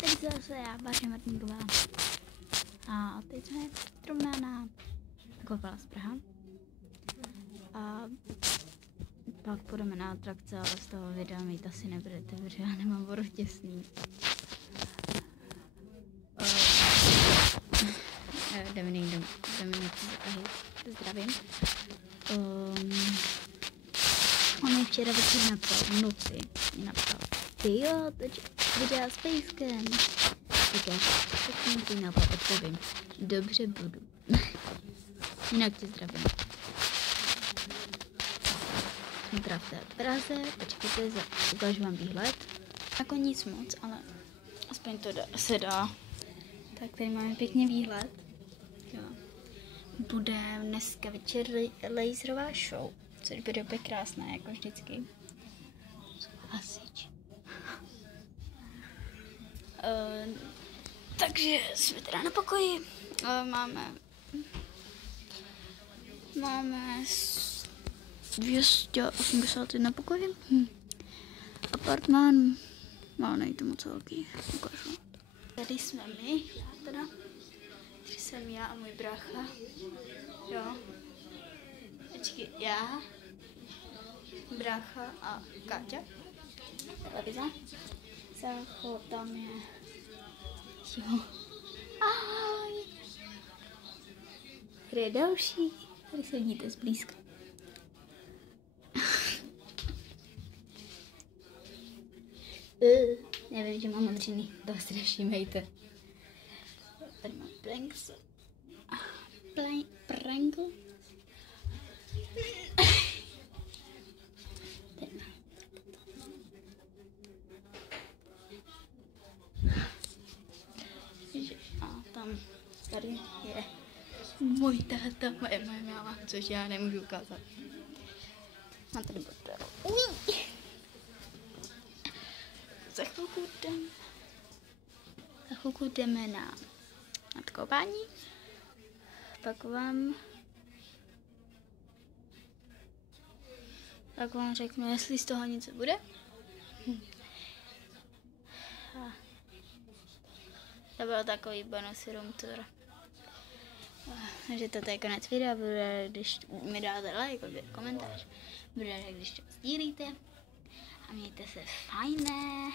Teď zase já, Báša Martinková. A teď jsme trumná na Kopala z Praha. A pak půjdeme na atrakce, ale z toho videa mít asi nebudete, protože já nemám vodu těsný. Dominik, zdravím. On mi včera večer napsal, v noci mi napsal, ty jo, toč videa s Pejskem. Říkáš, tak mi ty napad odpovím. Dobře budu. Jinak tě zdravím. Jsme teda v té Praze, počkejte, ukážu vám výhled. Jako nic moc, ale aspoň to se dá. Tak tady máme pěkně výhled. Jo. Bude dneska večer laserová show, což bude opět krásné, jako vždycky. Hasič. Takže jsme teda na pokoji. Máme 281 pokojů. Apartmán. No, není to moc velký. Ukážu. Tady jsme my, teda. Tady jsem já a můj brácha. Jo. Počkej, já, brácha a Káťa. Televize. Záchod tam je. Jo. Ahoj. Tady je další. Tady se vidíte zblízka. Nevím, že mám modřiny. To si nevšímejte. Tady mám Pranks. Prankl. A tam tady je můj táta, moje máma, což já nemůžu ukázat. Mám tady bordel. Za chvilku jdeme na nadkoupání. Pak vám řeknu, jestli z toho něco bude. To byl takový bonus room tour. Takže toto je konec videa, budu rád, když mi dáte like, komentář. Budu rád, když to sdílíte. A mějte se fajné.